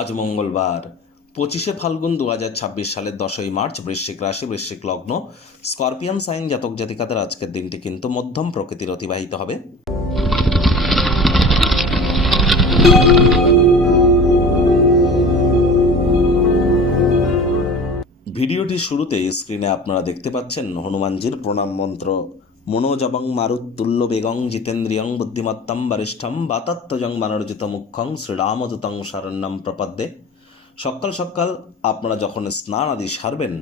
আজ মঙ্গলবার 25শে ফাল্গুন 2026 সালের 10ই মার্চ, বৃশ্চিক রাশি, বৃশ্চিক লগ্ন, স্করপিয়ান সাইন জাতক জাতিকাদের আজকের দিনটি কিন্তু মধ্যম প্রকৃতির অতিবাহিত হবে। ভিডিওটির শুরুতেই স্ক্রিনে আপনারা দেখতে পাচ্ছেন হনুমানজির প্রণাম মন্ত্র। মনোজবং মারুত্তুল্য বেগং জিতেন্দ্রিয়ং বুদ্ধিমত্তম বরিষ্ঠম বাতাত্তজং বানর্জিত মুখ্যং শ্রীরামদূতং শরণ্যম প্রপদ্যে। সকাল সকাল আপনারা যখন স্নান আদি সারবেন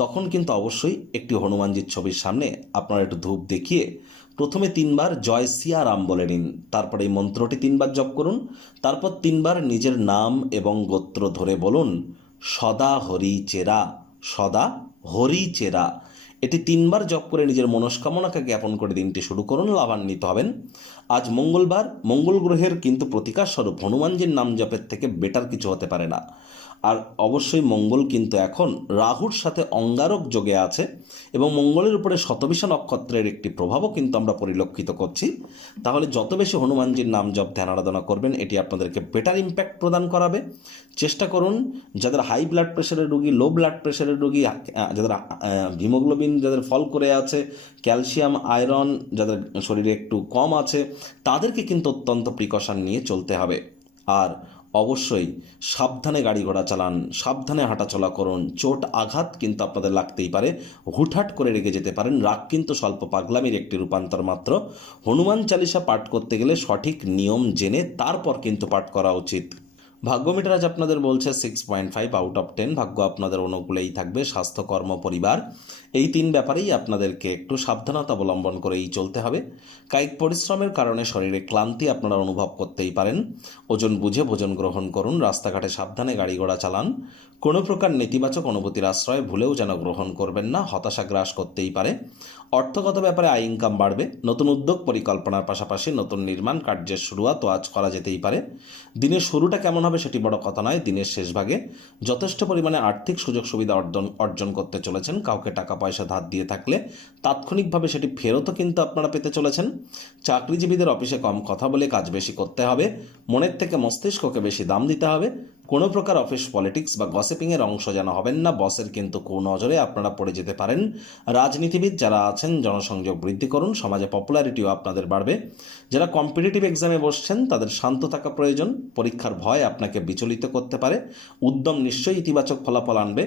তখন কিন্তু অবশ্যই একটি হনুমানজির ছবির সামনে আপনারা একটু ধূপ দেখিয়ে প্রথমে 3বার জয় সিয়ারাম বলে নিন। তারপর এই মন্ত্রটি 3বার জপ করুন। তারপর 3বার নিজের নাম এবং গোত্র ধরে বলুন সদা হরি চেরা, সদা হরি চেরা। এটি 3বার জপ করে নিজের মনস্কামনাকে জ্ঞাপন করে দিনটি শুরু করুন, লাভান্বিত হবেন। আজ মঙ্গলবার, মঙ্গল গ্রহের কিন্তু প্রতিকার স্বরূপ হনুমানজির নাম জপের থেকে বেটার কিছু হতে পারে না। আর অবশ্যই মঙ্গল কিন্তু এখন রাহুর সাথে অঙ্গারক যোগে আছে এবং মঙ্গলের উপরে শতবিশা নক্ষত্রের একটি প্রভাবও কিন্তু আমরা পরিলক্ষিত করছি। তাহলে যত বেশি হনুমানজির নাম জপ ধ্যান আরাধনা করবেন এটি আপনাদেরকে বেটার ইম্প্যাক্ট প্রদান করাবে। চেষ্টা করুন যাদের হাই ব্লাড প্রেশারের রোগী, লো ব্লাড প্রেশারের রোগী, যাদের হিমোগ্লোবিন যাদের ফল করে আছে, ক্যালসিয়াম আয়রন যাদের শরীরে একটু কম আছে, তাদেরকে কিন্তু অত্যন্ত প্রিকশন নিয়ে চলতে হবে। আর অবশ্যই সাবধানে গাড়ি ঘোড়া চালান, সাবধানে হাঁটাচলা করুন। চোট আঘাত কিন্তু আপনাদের লাগতেই পারে, হুটহাট করে রেগে যেতে পারেন। রাগ কিন্তু স্বল্প পাগলামির একটি রূপান্তর মাত্র। হনুমান চালিসা পাঠ করতে গেলে সঠিক নিয়ম জেনে তারপর কিন্তু পাঠ করা উচিত। ভাগ্যমিটার আজ আপনাদের বলছে 6.5 আউট অফ 10। ভাগ্য আপনাদের অনুকূলেই থাকবে। স্বাস্থ্য, কর্ম, পরিবার এই 3 ব্যাপারেই আপনাদেরকে একটু সাবধানতা অবলম্বন করেই চলতে হবে। কায়িক পরিশ্রমের কারণে শরীরে ক্লান্তি আপনারা অনুভব করতেই পারেন। ওজন বুঝে ভোজন গ্রহণ করুন। রাস্তাঘাটে সাবধানে গাড়ি ঘোড়া চালান। কোনো প্রকার নেতিবাচক অনুভূতির আশ্রয় ভুলেও যেন গ্রহণ করবেন না, হতাশা গ্রাস করতেই পারে। অর্থগত ব্যাপারে আয় ইনকাম বাড়বে। নতুন উদ্যোগ পরিকল্পনার পাশাপাশি নতুন নির্মাণ কার্যের শুরুয়াতও আজ করা যেতেই পারে। দিনের শুরুটা কেমন হবে সেটি বড় কথা নয়, দিনের শেষ ভাগে যথেষ্ট পরিমাণে আর্থিক সুযোগ সুবিধা অর্জন করতে চলেছেন। কাউকে টাকা পয়সা ধার দিয়ে থাকলে তাৎক্ষণিকভাবে সেটি ফেরতও কিন্তু আপনারা পেতে চলেছেন। চাকরিজীবীদের অফিসে কম কথা বলে কাজ বেশি করতে হবে। মনের থেকে মস্তিষ্ককে বেশি দাম দিতে হবে। কোনো প্রকার অফিস পলিটিক্স বা গসিপিংয়ের অংশ যেন হবেন না। বসের কিন্তু কুনজরে আপনারা পড়ে যেতে পারেন। রাজনীতিবিদ যারা আছেন জনসংযোগ বৃদ্ধি করুন, সমাজে পপুলারিটিও আপনাদের বাড়বে। যারা কম্পিটিটিভ এক্সামে বসছেন তাদের শান্ত থাকা প্রয়োজন। পরীক্ষার ভয় আপনাকে বিচলিত করতে পারে। উদ্যম নিশ্চয়ই ইতিবাচক ফলাফল আনবে।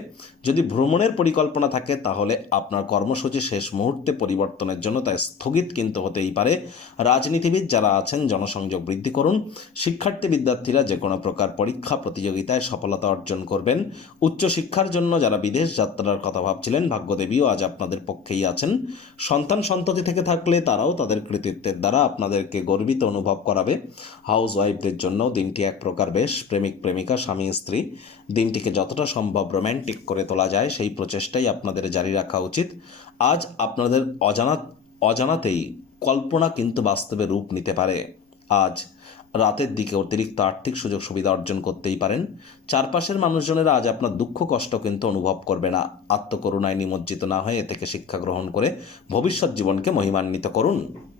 যদি ভ্রমণের পরিকল্পনা থাকে তাহলে আপনার কর্মসূচি শেষ মুহূর্তে পরিবর্তনের জন্য তা স্থগিত কিন্তু হতেই পারে। রাজনীতিবিদ যারা আছেন জনসংযোগ বৃদ্ধি করুন। শিক্ষার্থী বিদ্যার্থীরা যে কোনো প্রকার পরীক্ষা প্রতিযোগিতায় সফলতা অর্জন করবেন। উচ্চশিক্ষার জন্য যারা বিদেশ যাত্রার কথা ভাবছিলেন ভাগ্যদেবীও আজ আপনাদের পক্ষেই আছেন। সন্তান সন্ততি থেকে থাকলে তারাও তাদের কৃতিত্বের দ্বারা আপনাদেরকে গর্বিত অনুভব করাবে। হাউস ওয়াইফদের জন্য দিনটি এক প্রকার বেশ। প্রেমিক প্রেমিকা, স্বামী স্ত্রী দিনটিকে যতটা সম্ভব রোম্যান্টিক করে তোলা যায় সেই প্রচেষ্টাই আপনাদের জারি রাখা উচিত। আজ আপনাদের অজানাতেই কল্পনা কিন্তু বাস্তবে রূপ নিতে পারে। আজ রাতের দিকে অতিরিক্ত আর্থিক সুযোগ সুবিধা অর্জন করতেই পারেন। চারপাশের মানুষজনেরা আজ আপনার দুঃখ কষ্ট কিন্তু অনুভব করবে না। আত্মকরুণায় নিমজ্জিত না হয়ে এ থেকে শিক্ষা গ্রহণ করে ভবিষ্যৎ জীবনকে মহিমান্বিত করুন।